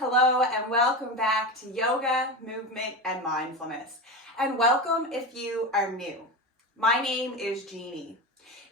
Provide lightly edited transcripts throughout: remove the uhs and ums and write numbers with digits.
Hello and welcome back to Yoga, Movement, and Mindfulness. And welcome if you are new. My name is Jeannie.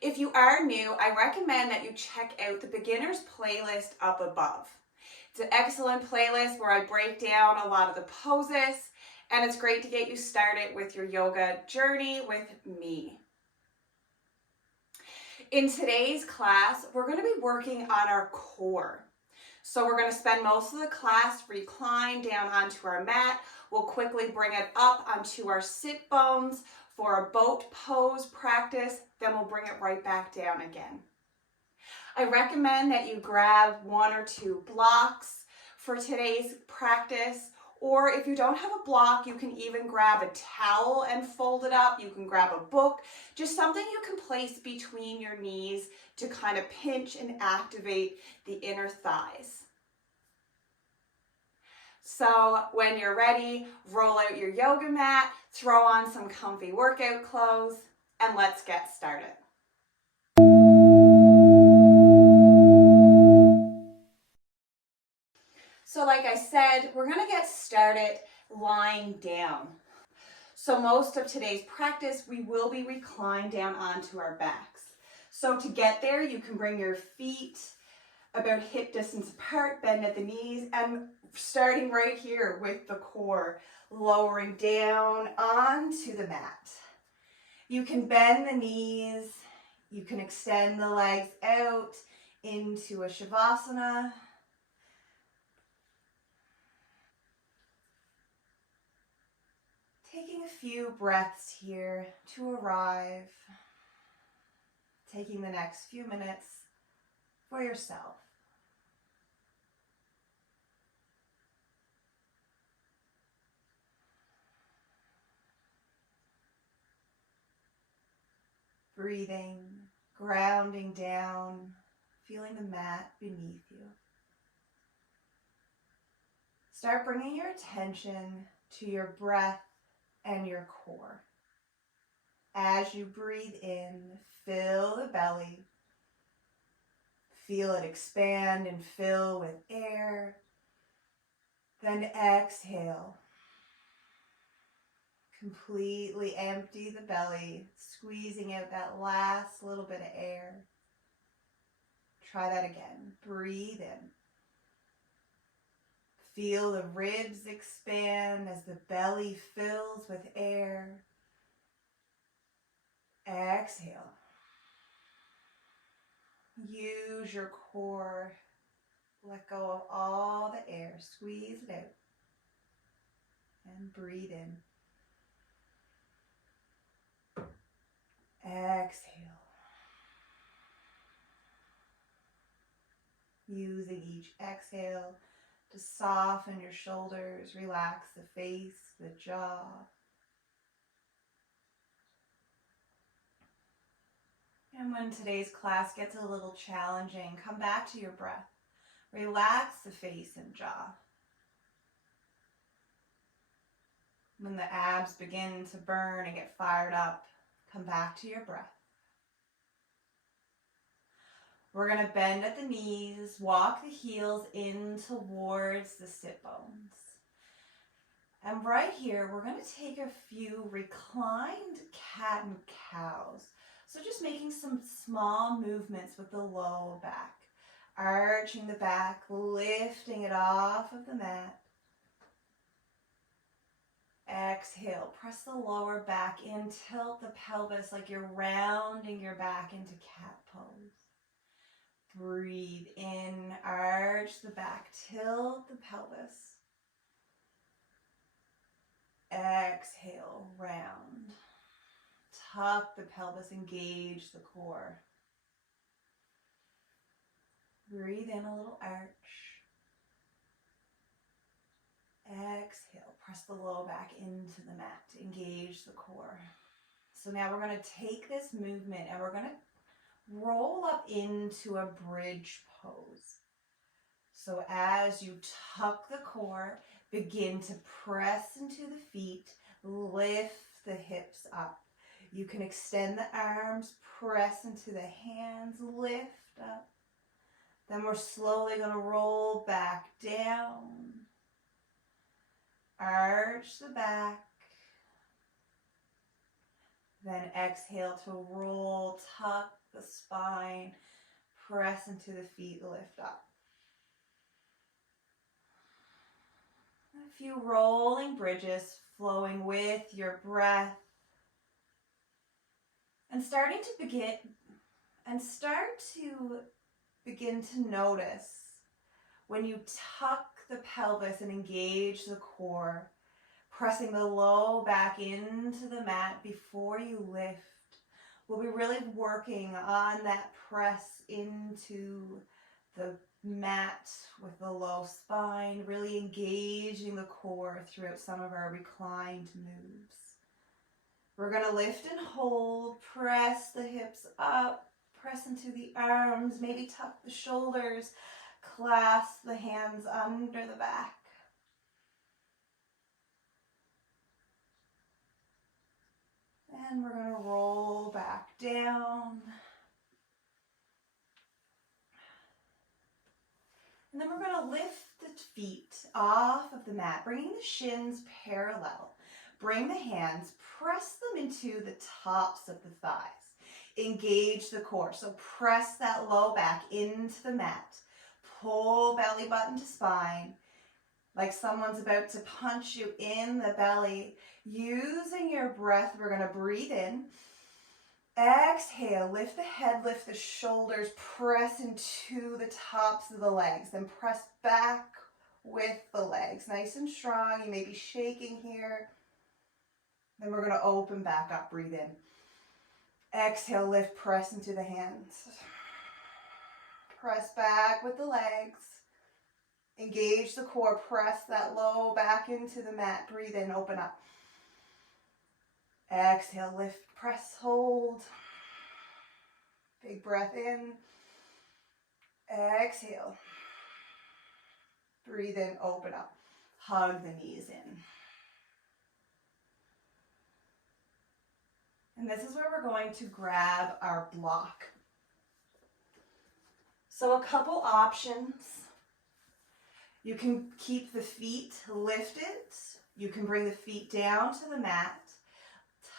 If you are new, I recommend that you check out the beginners playlist up above. It's an excellent playlist where I break down a lot of the poses, and it's great to get you started with your yoga journey with me. In today's class, we're going to be working on our core. So we're going to spend most of the class reclined down onto our mat. We'll quickly bring it up onto our sit bones for a boat pose practice. Then we'll bring it right back down again. I recommend that you grab 1 or 2 blocks for today's practice. Or if you don't have a block, you can even grab a towel and fold it up. You can grab a book, just something you can place between your knees to kind of pinch and activate the inner thighs. So when you're ready, roll out your yoga mat, throw on some comfy workout clothes, and let's get started. So like I said, we're going to get started lying down. So most of today's practice, we will be reclined down onto our backs. So to get there, you can bring your feet about hip distance apart, bend at the knees, and starting right here with the core, lowering down onto the mat. You can bend the knees, you can extend the legs out into a savasana. Taking a few breaths here to arrive, taking the next few minutes for yourself. Breathing, grounding down, feeling the mat beneath you. Start bringing your attention to your breath and your core. As you breathe in, fill the belly. Feel it expand and fill with air. Then exhale. Completely empty the belly, squeezing out that last little bit of air. Try that again. Breathe in. Feel the ribs expand as the belly fills with air. Exhale. Use your core. Let go of all the air. Squeeze it out. And breathe in. Exhale. Using each exhale to soften your shoulders, relax the face, the jaw. And when today's class gets a little challenging, come back to your breath. Relax the face and jaw. When the abs begin to burn and get fired up, come back to your breath. We're going to bend at the knees, walk the heels in towards the sit bones. And right here, we're going to take a few reclined cat and cows. So just making some small movements with the low back. Arching the back, lifting it off of the mat. Exhale, press the lower back in, tilt the pelvis like you're rounding your back into cat pose. Breathe in, arch the back, tilt the pelvis. Exhale, round. Tuck the pelvis, engage the core. Breathe in a little arch. Exhale, press the low back into the mat, engage the core. So now we're going to take this movement and we're going to roll up into a bridge pose. So as you tuck the core, begin to press into the feet, lift the hips up. You can extend the arms, press into the hands, lift up. Then we're slowly going to roll back down. Arch the back. Then exhale to roll, tuck the spine, press into the feet, lift up. A few rolling bridges flowing with your breath. And start to begin to notice when you tuck the pelvis and engage the core, pressing the low back into the mat before you lift. We'll be really working on that press into the mat with the low spine, really engaging the core throughout some of our reclined moves. We're going to lift and hold, press the hips up, press into the arms, maybe tuck the shoulders, clasp the hands under the back. And we're going to roll back down. And then we're going to lift the feet off of the mat, bringing the shins parallel. Bring the hands, press them into the tops of the thighs. Engage the core. So press that low back into the mat. Pull belly button to spine, like someone's about to punch you in the belly. Using your breath, we're going to breathe in. Exhale, lift the head, lift the shoulders, press into the tops of the legs, then press back with the legs. Nice and strong. You may be shaking here. Then we're going to open back up, breathe in. Exhale, lift, press into the hands. Press back with the legs. Engage the core, press that low back into the mat. Breathe in, open up. Exhale, lift, press, hold. Big breath in. Exhale. Breathe in, open up. Hug the knees in. And this is where we're going to grab our block. So a couple options. You can keep the feet lifted. You can bring the feet down to the mat.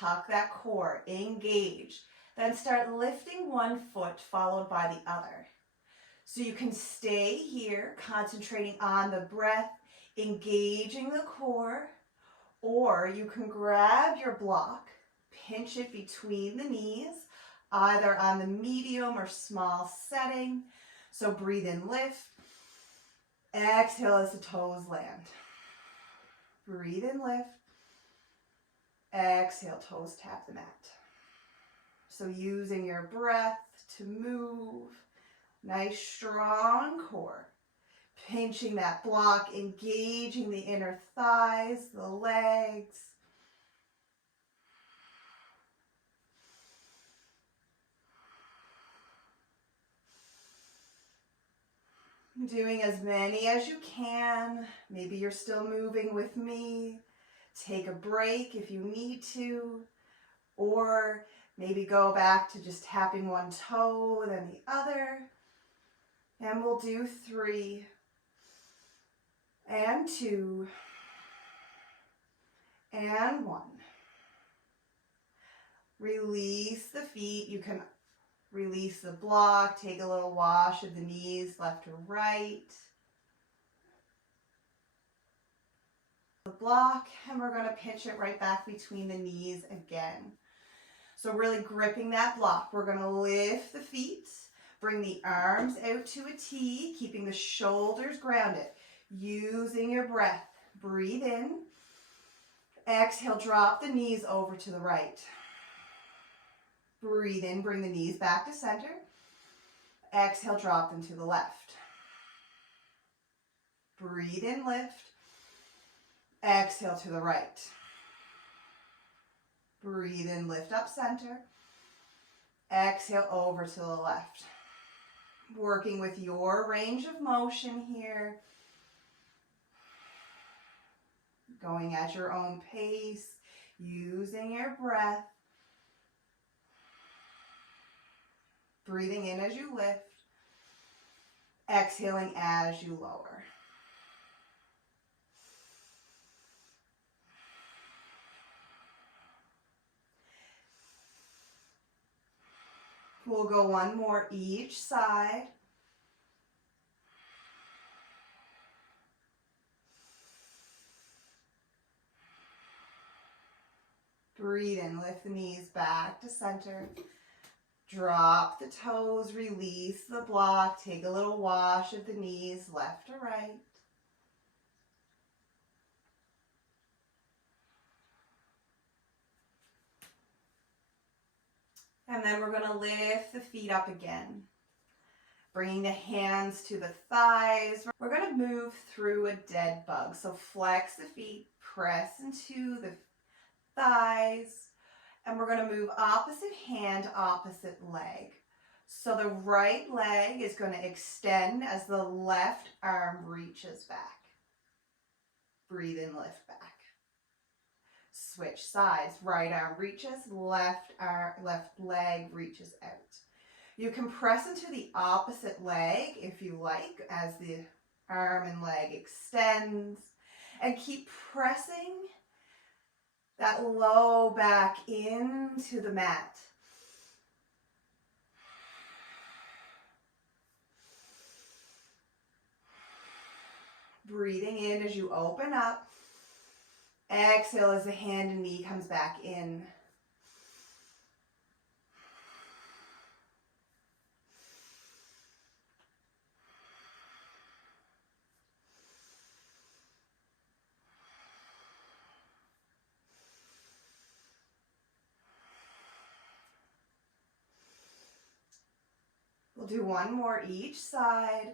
Tuck that core, engage. Then start lifting one foot followed by the other. So you can stay here, concentrating on the breath, engaging the core, or you can grab your block, pinch it between the knees, either on the medium or small setting. So breathe in, lift. Exhale as the toes land. Breathe in, lift. Exhale, toes tap the mat. So using your breath to move. Nice strong core. Pinching that block, engaging the inner thighs, the legs. Doing as many as you can. Maybe you're still moving with me. Take a break if you need to, or maybe go back to just tapping one toe, then the other. And we'll do 3 and 2 and 1. Release the feet. You can release the block. Take a little wash of the knees, left or right. The block, and we're going to pinch it right back between the knees again. So really gripping that block. We're going to lift the feet, bring the arms out to a T, keeping the shoulders grounded. Using your breath, breathe in. Exhale, drop the knees over to the right. Breathe in, bring the knees back to center. Exhale, drop them to the left. Breathe in, lift. Exhale to the right. Breathe in, lift up center. Exhale over to the left. Working with your range of motion here. Going at your own pace, using your breath. Breathing in as you lift. Exhaling as you lower. We'll go one more each side. Breathe in, lift the knees back to center. Drop the toes, release the block. Take a little wash of the knees, left to right. And then we're going to lift the feet up again. Bringing the hands to the thighs. We're going to move through a dead bug. So flex the feet, press into the thighs. And we're going to move opposite hand, opposite leg. So the right leg is going to extend as the left arm reaches back. Breathe in, lift back. Switch sides. Right arm reaches, left leg reaches out. You can press into the opposite leg if you like, as the arm and leg extends. And keep pressing that low back into the mat. Breathing in as you open up. Exhale as the hand and knee comes back in. We'll do one more each side.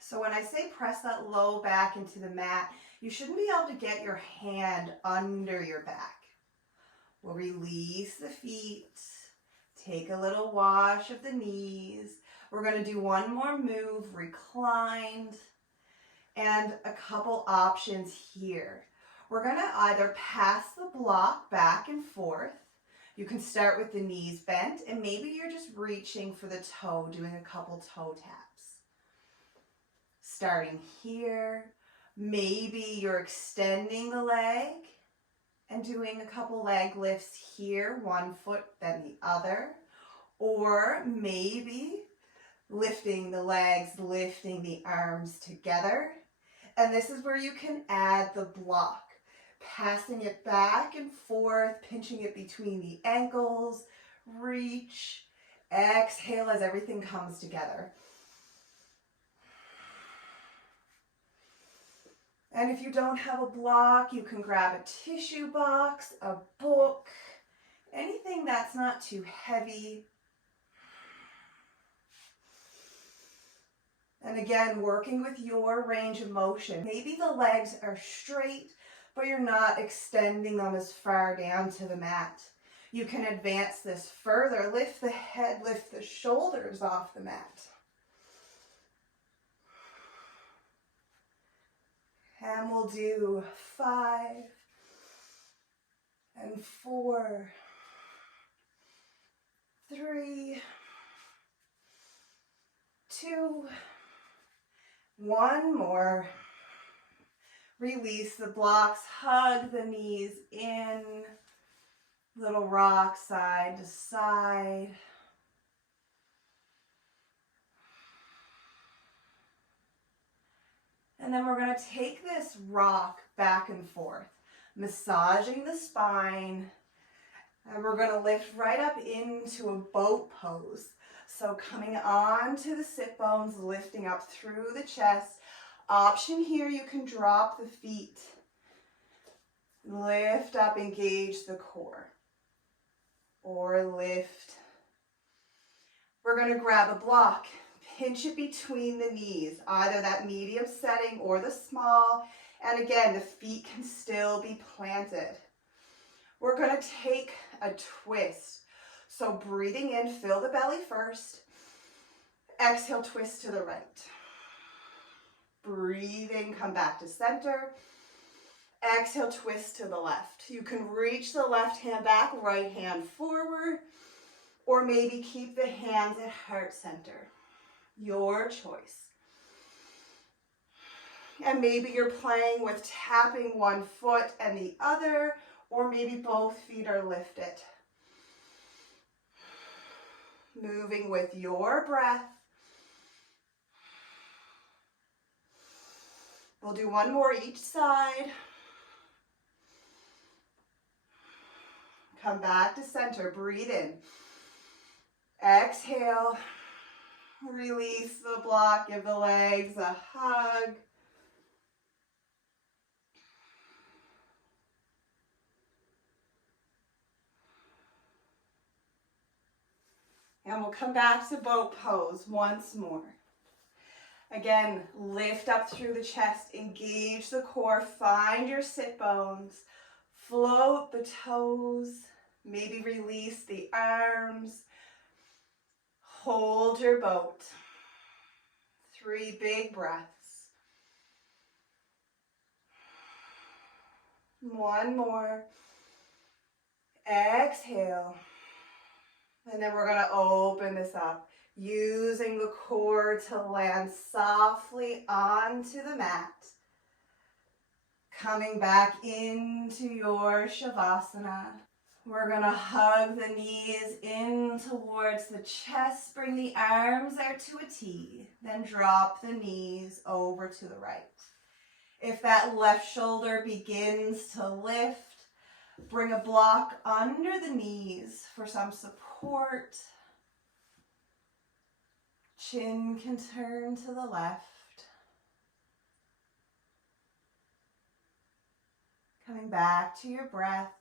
So when I say press that low back into the mat, you shouldn't be able to get your hand under your back. We'll release the feet. Take a little wash of the knees. We're going to do one more move, reclined, and a couple options here. We're going to either pass the block back and forth. You can start with the knees bent, and maybe you're just reaching for the toe, doing a couple toe taps. Starting here, maybe you're extending the leg and doing a couple leg lifts here, one foot then the other, or maybe lifting the legs, lifting the arms together. And this is where you can add the block, passing it back and forth, pinching it between the ankles, reach, exhale as everything comes together. And if you don't have a block, you can grab a tissue box, a book, anything that's not too heavy. And again, working with your range of motion. Maybe the legs are straight, but you're not extending them as far down to the mat. You can advance this further. Lift the head, lift the shoulders off the mat. And we'll do 5 and 4, 3, 2, 1 more. Release the blocks, hug the knees in, little rock side to side. And then we're going to take this rock back and forth, massaging the spine. And we're going to lift right up into a boat pose. So coming on to the sit bones, lifting up through the chest. Option here, you can drop the feet. Lift up, engage the core. Or lift. We're going to grab a block. Pinch it between the knees, either that medium setting or the small. And again, the feet can still be planted. We're going to take a twist. So breathing in, fill the belly first. Exhale, twist to the right. Breathing, come back to center. Exhale, twist to the left. You can reach the left hand back, right hand forward, or maybe keep the hands at heart center. Your choice. And maybe you're playing with tapping one foot and the other, or maybe both feet are lifted. Moving with your breath. We'll do one more each side. Come back to center, breathe in. Exhale, release the block, give the legs a hug. And we'll come back to boat pose once more. Again, lift up through the chest, engage the core, find your sit bones, float the toes, maybe release the arms, hold your boat. 3 big breaths. One more. Exhale. And then we're going to open this up, using the core to land softly onto the mat. Coming back into your shavasana. We're going to hug the knees in towards the chest. Bring the arms out to a T. Then drop the knees over to the right. If that left shoulder begins to lift, bring a block under the knees for some support. Chin can turn to the left. Coming back to your breath.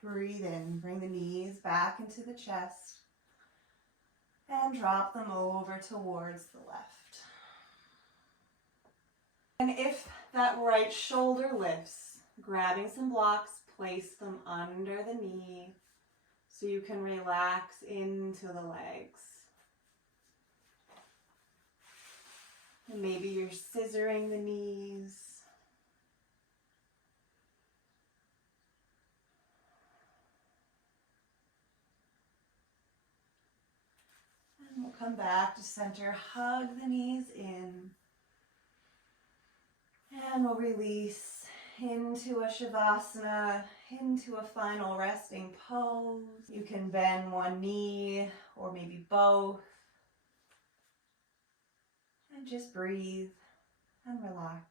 Breathe in, bring the knees back into the chest and drop them over towards the left. And if that right shoulder lifts, grabbing some blocks, place them under the knee so you can relax into the legs. And maybe you're scissoring the knees. And we'll come back to center, hug the knees in. And we'll release into a shavasana, into a final resting pose. You can bend one knee or maybe both. And just breathe and relax.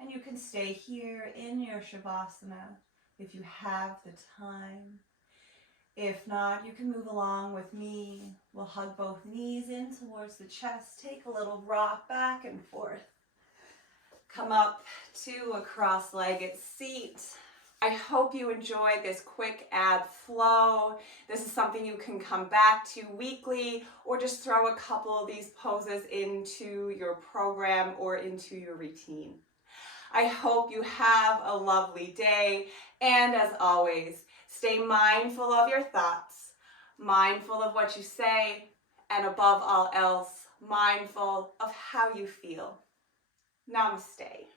And you can stay here in your shavasana if you have the time. If not, you can move along with me. We'll hug both knees in towards the chest. Take a little rock back and forth. Come up to a cross-legged seat. I hope you enjoyed this quick ab flow. This is something you can come back to weekly or just throw a couple of these poses into your program or into your routine. I hope you have a lovely day, and as always, stay mindful of your thoughts, mindful of what you say, and above all else, mindful of how you feel. Namaste.